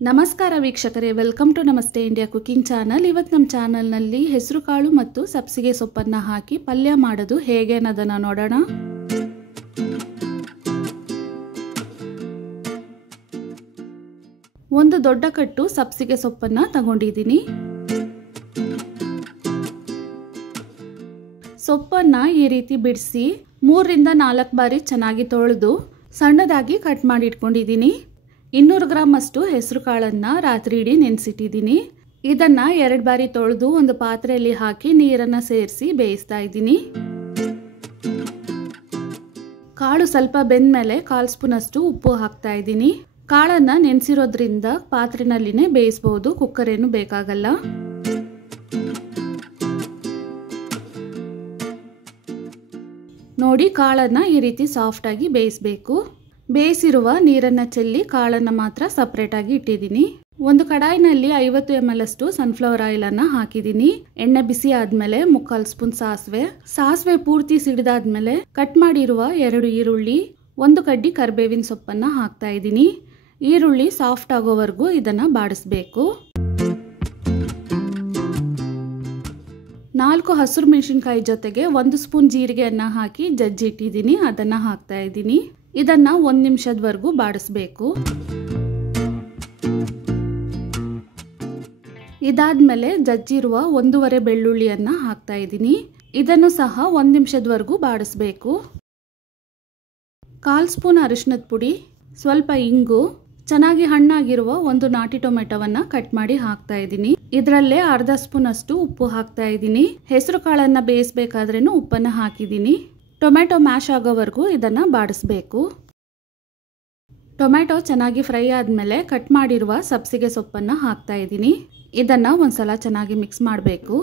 ನಮಸ್ಕಾರ ವೀಕ್ಷಕರೇ, welcome to ನಮಸ್ತೆ ಇಂಡಿಯಾ ಕುಕಿಂಗ್ ಚಾನಲ್. ಇವತ್ತು ನಮ್ಮ ಚಾನಲ್ನಲ್ಲಿ ಹೆಸರು ಕಾಳು ಮತ್ತು ಸಬ್ಸಿಗೆ ಸೊಪ್ಪನ್ನು ಹಾಕಿ ಪಲ್ಯ ಮಾಡೋದು ಹೇಗೆ ಅನ್ನೋದನ್ನು ನೋಡೋಣ. ಒಂದು ದೊಡ್ಡ ಕಟ್ಟು ಸಬ್ಸಿಗೆ ಸೊಪ್ಪನ್ನು ತಗೊಂಡಿದ್ದೀನಿ. ಸೊಪ್ಪನ್ನು ಈ ರೀತಿ ಬಿಡಿಸಿ 3 ರಿಂದ 4 ಬಾರಿ ಚೆನ್ನಾಗಿ ತೊಳೆದು ಸಣ್ಣದಾಗಿ ಕಟ್ ಮಾಡಿ ಇಟ್ಕೊಂಡಿದ್ದೀನಿ. 200 ಗ್ರಾಮ್ ಅಷ್ಟು ಹೆಸರು ಕಾಳನ್ನು ರಾತ್ರಿ ಇಡೀ ನೆನೆಸಿಟ್ಟಿದ್ದೀನಿ. ಇದನ್ನು 2 ಬಾರಿ ತೊಳೆದು ಒಂದು ಪಾತ್ರೆಯಲ್ಲಿ ಹಾಕಿ ನೀರನ್ನು ಸೇರಿಸಿ ಬೇಯಿಸ್ತಾ ಇದ್ದೀನಿ. ಕಾಳು ಸ್ವಲ್ಪ ಬೆಂದ ಮೇಲೆ 1/4 ಸ್ಪೂನ್ ಅಷ್ಟು ಉಪ್ಪು ಹಾಕ್ತಾ ಇದ್ದೀನಿ. ಕಾಳನ್ನು ನೆನೆಸಿರೋದ್ರಿಂದ ಪಾತ್ರೆನಲ್ಲಿನೇ ಬೇಯಿಸಬಹುದು, ಕುಕ್ಕರ್ ಏನು ಬೇಕಾಗಲ್ಲ. ನೋಡಿ, ಕಾಳನ್ನು ಈ ರೀತಿ ಸಾಫ್ಟ್ ಆಗಿ ಬೇಯಿಸಬೇಕು. ಬೇಯಿಸಿರುವ ನೀರನ್ನು ಚೆಲ್ಲಿ ಕಾಳನ್ನು ಮಾತ್ರ ಸಪ್ರೇಟ್ ಆಗಿ ಇಟ್ಟಿದ್ದೀನಿ. ಒಂದು ಕಡಾಯಿನಲ್ಲಿ 50 ml ಅಷ್ಟು ಸನ್ಫ್ಲವರ್ ಆಯಿಲ್ ಅನ್ನು ಹಾಕಿದ್ದೀನಿ. ಎಣ್ಣೆ ಬಿಸಿ ಆದ್ಮೇಲೆ 3/4 ಸ್ಪೂನ್ ಸಾಸಿವೆ ಪೂರ್ತಿ ಸಿಡಿದಾದ್ಮೇಲೆ ಕಟ್ ಮಾಡಿರುವ 2 ಈರುಳ್ಳಿ, 1 ಕಡ್ಡಿ ಕರಿಬೇವಿನ ಸೊಪ್ಪನ್ನು ಹಾಕ್ತಾ ಇದ್ದೀನಿ. ಈರುಳ್ಳಿ ಸಾಫ್ಟ್ ಆಗೋವರೆಗೂ ಇದನ್ನು ಬಾಡಿಸ್ಬೇಕು. 4 ಹಸಿರು ಮೆಣಸಿನಕಾಯಿ ಜೊತೆಗೆ 1 ಸ್ಪೂನ್ ಜೀರಿಗೆಯನ್ನು ಹಾಕಿ ಜಜ್ಜಿಟ್ಟಿದ್ದೀನಿ, ಅದನ್ನು ಹಾಕ್ತಾ ಇದ್ದೀನಿ. ಇದನ್ನು 1 ನಿಮಿಷದವರೆಗೂ ಬಾಡಿಸ್ಬೇಕು. ಇದಾದ್ಮೇಲೆ ಜಜ್ಜಿರುವ 1/2 ಬೆಳ್ಳುಳ್ಳಿಯನ್ನು ಹಾಕ್ತಾ ಇದ್ದೀನಿ. ಇದನ್ನು ಸಹ 1 ನಿಮಿಷದವರೆಗೂ ಬಾಡಿಸ್ಬೇಕು. 1/4 ಸ್ಪೂನ್ ಅರಿಶಿನದ ಪುಡಿ, ಸ್ವಲ್ಪ ಇಂಗು, ಚೆನ್ನಾಗಿ ಹಣ್ಣಾಗಿರುವ 1 ನಾಟಿ ಟೊಮೆಟೊವನ್ನು ಕಟ್ ಮಾಡಿ ಹಾಕ್ತಾ ಇದ್ದೀನಿ. ಇದರಲ್ಲೇ 1/2 ಸ್ಪೂನ್ ಅಷ್ಟು ಉಪ್ಪು ಹಾಕ್ತಾ ಇದ್ದೀನಿ. ಹೆಸರು ಕಾಳನ್ನು ಬೇಯಿಸಬೇಕಾದ್ರೂ ಉಪ್ಪನ್ನು ಹಾಕಿದ್ದೀನಿ. ಟೊಮೆಟೊ ಮ್ಯಾಶ್ ಆಗೋವರೆಗೂ ಇದನ್ನು ಬಾಡಿಸ್ಬೇಕು. ಟೊಮೆಟೊ ಚೆನ್ನಾಗಿ ಫ್ರೈ ಆದಮೇಲೆ ಕಟ್ ಮಾಡಿರುವ ಸಬ್ಸಿಗೆ ಸೊಪ್ಪನ್ನು ಹಾಕ್ತಾ ಇದ್ದೀನಿ. ಇದನ್ನು ಒಂದ್ಸಲ ಚೆನ್ನಾಗಿ ಮಿಕ್ಸ್ ಮಾಡಬೇಕು.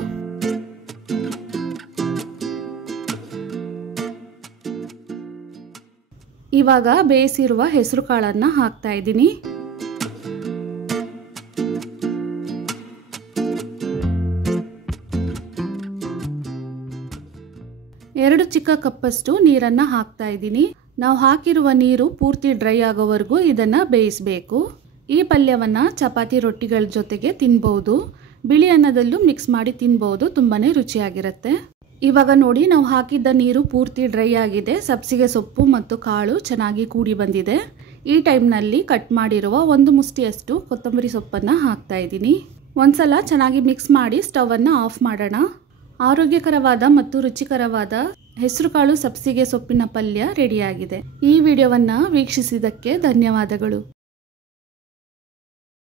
ಇವಾಗ ಬೇಯಿಸಿರುವ ಹೆಸರು ಕಾಳನ್ನು ಹಾಕ್ತಾ ಇದ್ದೀನಿ. ಎರಡು ಚಿಕ್ಕ ಕಪ್ಪಷ್ಟು ನೀರನ್ನು ಹಾಕ್ತಾ ಇದ್ದೀನಿ. ನಾವು ಹಾಕಿರುವ ನೀರು ಪೂರ್ತಿ ಡ್ರೈ ಆಗೋವರೆಗೂ ಇದನ್ನು ಬೇಯಿಸಬೇಕು. ಈ ಪಲ್ಯವನ್ನು ಚಪಾತಿ ರೊಟ್ಟಿಗಳ ಜೊತೆಗೆ ತಿನ್ಬಹುದು, ಬಿಳಿ ಅನ್ನದಲ್ಲೂ ಮಿಕ್ಸ್ ಮಾಡಿ ತಿನ್ಬಹುದು, ತುಂಬಾನೇ ರುಚಿಯಾಗಿರುತ್ತೆ. ಇವಾಗ ನೋಡಿ, ನಾವು ಹಾಕಿದ್ದ ನೀರು ಪೂರ್ತಿ ಡ್ರೈ ಆಗಿದೆ. ಸಬ್ಸಿಗೆ ಸೊಪ್ಪು ಮತ್ತು ಕಾಳು ಚೆನ್ನಾಗಿ ಕೂಡಿ ಬಂದಿದೆ. ಈ ಟೈಮ್ನಲ್ಲಿ ಕಟ್ ಮಾಡಿರುವ 1 ಮುಷ್ಟಿಯಷ್ಟು ಕೊತ್ತಂಬರಿ ಸೊಪ್ಪನ್ನು ಹಾಕ್ತಾ ಇದ್ದೀನಿ. ಒಂದ್ಸಲ ಚೆನ್ನಾಗಿ ಮಿಕ್ಸ್ ಮಾಡಿ ಸ್ಟವ್ ಅನ್ನು ಆಫ್ ಮಾಡೋಣ. ಆರೋಗ್ಯಕರವಾದ ಮತ್ತು ರುಚಿಕರವಾದ ಹೆಸರುಕಾಳು ಸಬ್ಸಿಗೆ ಸೊಪ್ಪಿನ ಪಲ್ಯ ರೆಡಿಯಾಗಿದೆ. ಈ ವಿಡಿಯೋವನ್ನು ವೀಕ್ಷಿಸಿದ್ದಕ್ಕೆ ಧನ್ಯವಾದಗಳು.